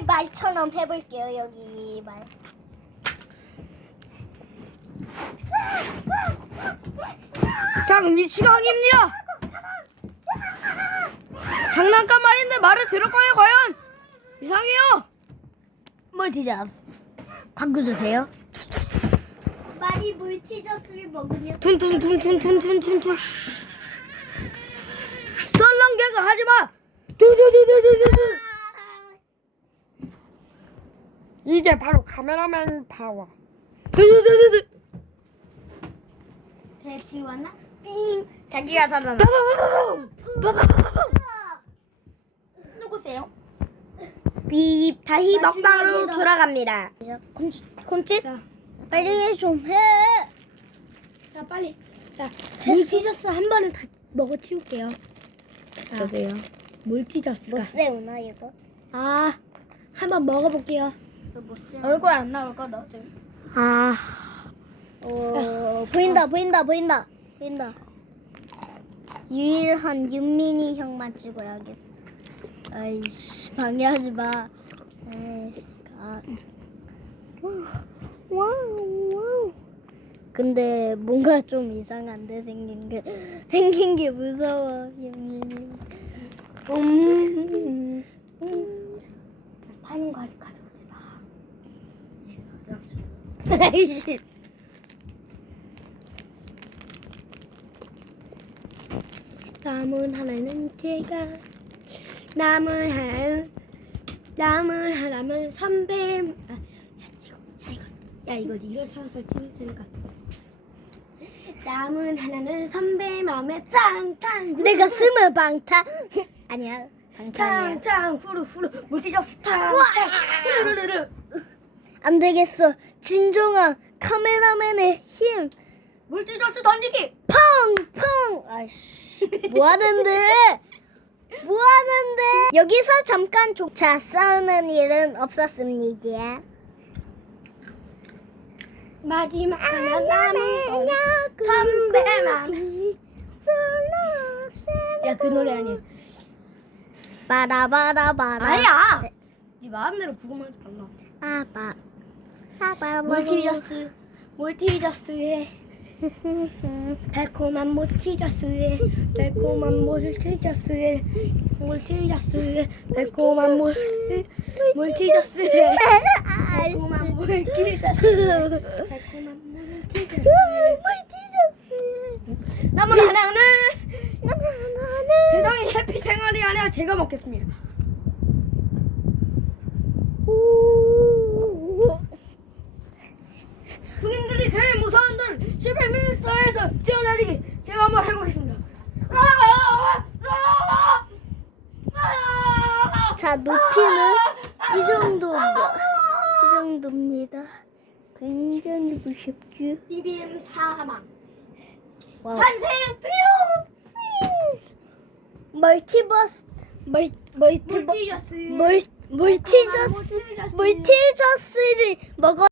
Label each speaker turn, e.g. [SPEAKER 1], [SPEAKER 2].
[SPEAKER 1] 말처럼 해볼게요. 여기 말.
[SPEAKER 2] 자, 그럼 이 시간입니다. 장난감 말인데 말을 들을 거예요, 과연? 이상해요.
[SPEAKER 1] 멀티저스. 광고 주세요. 말이 멀티저스를 먹으면
[SPEAKER 2] 둔둔둔둔둔둔둔둔. 썰렁개그 하지 마. 두두두두두두두. 이게 바로 카메라맨 파워. 두두두두두.
[SPEAKER 1] 배치 왔나? 삥. 자기가 살아나. 누구세요?
[SPEAKER 2] 삐 다시 먹방으로
[SPEAKER 1] 마지막이다.
[SPEAKER 2] 돌아갑니다.
[SPEAKER 1] 콘칩? 빨리 좀 해.
[SPEAKER 2] 자 빨리. 자 물티저스 한 번은 다 먹어 치울게요.
[SPEAKER 1] 저도요.
[SPEAKER 2] 물티저스가.
[SPEAKER 1] 못 세우나 이거?
[SPEAKER 2] 아 한번 먹어볼게요.
[SPEAKER 1] 못 세우.
[SPEAKER 2] 얼굴 안 나올 거다 지금. 아
[SPEAKER 1] 오, 보인다. 유일한 윤민이 형만 찍어야겠어. 아이씨, 방해하지 마. 아이씨, 와우. 근데 뭔가 좀 이상한데 생긴 게 무서워, 윤민이.
[SPEAKER 2] 타는 거 아직 가져오지 마.
[SPEAKER 1] 아이씨.
[SPEAKER 2] 남은 하나는 제가 남은 하나는 선배. 이거 일어서서 찍으면 되니까. 남은 하나는 선배 마음에 짱짱.
[SPEAKER 1] 내가 스물 방탄. 아니야, 방탄이야.
[SPEAKER 2] 짱짱 후루 물티저스 탕. 후루루루.
[SPEAKER 1] 안 되겠어. 진정한 카메라맨의 힘.
[SPEAKER 2] 물티저스 던지기.
[SPEAKER 1] 펑펑. 아이씨. 뭐 하는데? 여기서 잠깐 조차 싸우는 일은 없었습니다.
[SPEAKER 2] 마지막 하나 남은 거는 선배만. 야 그 노래 아니야.
[SPEAKER 1] 바라바라바라.
[SPEAKER 2] 아니야. 네 마음대로 부르면 안 나.
[SPEAKER 1] 아빠.
[SPEAKER 2] 물티저스에 달콤한 물티저스에 달콤한 물티저스에 달콤한 물티저스에 달콤한 물티저스에 남은 하나는 세상에 해피 생활이 아니라 제가 먹겠습니다. 군인들이 제일 무서운 들 11m에서 뛰어내리기 제가 한번 해보겠습니다.
[SPEAKER 1] 자, 높이는 이 정도입니다. 굉장히 무섭죠?
[SPEAKER 2] 비빔 사망.
[SPEAKER 1] 와우.
[SPEAKER 2] 환생 뾰. 물티저스.
[SPEAKER 1] 멀티저스를 먹어.